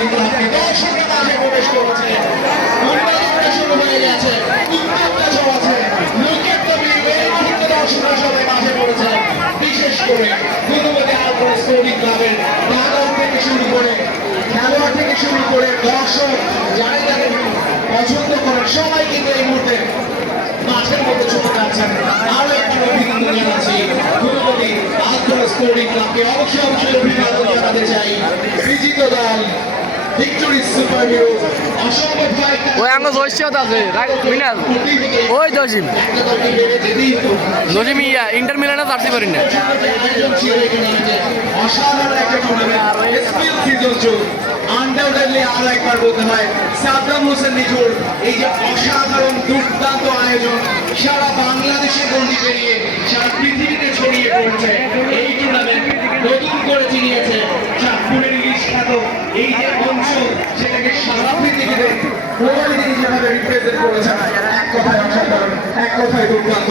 Sporting ক্লাবকে দর্শকরা মাঠে প্রবেশ করেছে। উন্নয়নটা শুরু হয়ে গেছে, উত্তরটা চলছে। লুকেট দ্য ভিউ, এই মুহূর্তে দর্শকরা সবাই মাঠে পড়েছে। বিশেষ করে গুণবতী আলপনা স্পোর্টিং ক্লাবের বাদক থেকে শুরু করে খেলোয়াড় থেকে শুরু করে দর্শক যারাই তাদের পছন্দ করেন সবাই কিন্তু এই মুহূর্তে মাঠের মধ্যে চলে যাচ্ছেন। আরো একবার অভিনন্দন জানাচ্ছি গুণবতী আলপনা স্পোর্টিং ক্লাবকে। অবশ্যই অভিনন্দন জানাতে চাই বিজিত দল ভিক্টোরি সুপার হিরো। অসম্ভব ওই আমরা জয়সিয়ত আছে মিনাল ওই জসিম জসিম ইয়া ইন্টার মিলানে জার্সি পারি না। অসাধারণ একটা টুর্নামেন্ট স্পিল সিজন 2 আনডাউটেডলি আরো একবার বলতে হয় সাদ্দাম হোসেন নিজুর এই যে অসাধারণ দুর্দান্ত আয়োজন সারা বাংলাদেশে গণ্ডি পেরিয়ে সারা পৃথিবীতে ছড়িয়ে পড়ছে। এই টুর্নামেন্ট নতুন করে চিনিয়েছে চাঁদপুরের ইলিশ খ্যাত এই যে অঞ্চল সেটাকে সারা পৃথিবীতে প্রবাহিনী যেভাবে রিপ্রেজেন্ট করেছে। এক কথায় অসাধারণ, এক কথায় দুর্দান্ত।